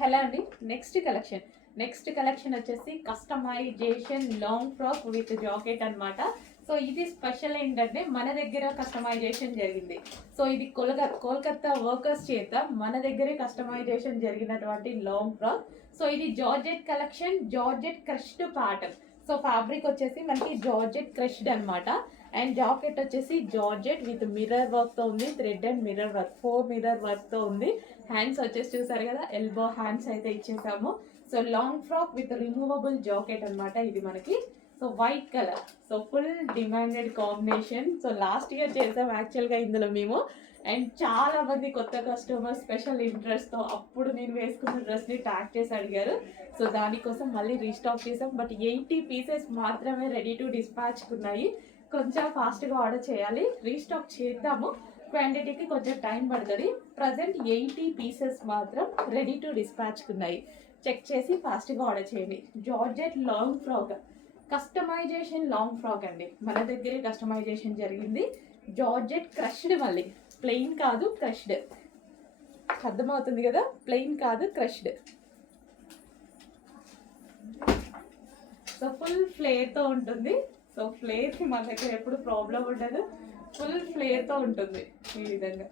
Hello అండి. Next collection వచ్చేసి customization long frock with jacket అన్నమాట. సో ఇది స్పెషల్ ఏంటంటే మన దగ్గర కస్టమైజేషన్ జరిగింది. సో ఇది కోల్కత్తా వర్కర్స్ చేత మన దగ్గరే కస్టమైజేషన్ జరిగినటువంటి లాంగ్ ఫ్రాక్. సో ఇది georgette collection, georgette crushed pattern. So fabric వచ్చేసి మనకి జార్జెట్ క్రష్డ్ అన్నమాట. అండ్ జాకెట్ వచ్చేసి జార్జెట్ విత్ మిర్రర్ వర్క్ తో ఉంది, thread and mirror work, 4 mirror work తో ఉంది. హ్యాండ్స్ వచ్చేసి చూసారు కదా, ఎల్బో హ్యాండ్స్ అయితే ఇచ్చేసాము. So long frock with removable jacket అన్నమాట ఇది మనకి. So white colour, so full demanded combination. So last year చేసాం యాక్చువల్గా ఇందులో మేము. అండ్ చాలా మంది కొత్త కస్టమర్ స్పెషల్ ఇంట్రెస్ట్తో అప్పుడు నేను వేసుకున్న డ్రెస్ని ట్యాగ్ చేసి అడిగారు. సో దానికోసం మళ్ళీ రీస్టాక్ చేసాం. బట్ 80 పీసెస్ మాత్రమే రెడీ టు డిస్పాచ్ ఉన్నాయి. కొంచెం ఫాస్ట్గా ఆర్డర్ చేయాలి, రీస్టాక్ చేద్దాము. క్వాంటిటీకి కొంచెం టైం పడుతుంది. ప్రజెంట్ 80 పీసెస్ మాత్రం రెడీ టు డిస్పాచ్ ఉన్నాయి. చెక్ చేసి ఫాస్ట్గా ఆర్డర్ చేయండి. Georgette long frock, customization long frock అండి. మన దగ్గరే కస్టమైజేషన్ జరిగింది. జార్జెట్ క్రష్డ్, మళ్ళీ ప్లెయిన్ కాదు, క్రష్డ్. అర్థమవుతుంది కదా, ప్లెయిన్ కాదు, క్రష్డ్. సో ఫుల్ ఫ్లేర్తో ఉంటుంది. సో ఫ్లేర్కి మన దగ్గర ఎప్పుడు ప్రాబ్లం ఉండదు, ఫుల్ ఫ్లేర్తో ఉంటుంది ఈ విధంగా.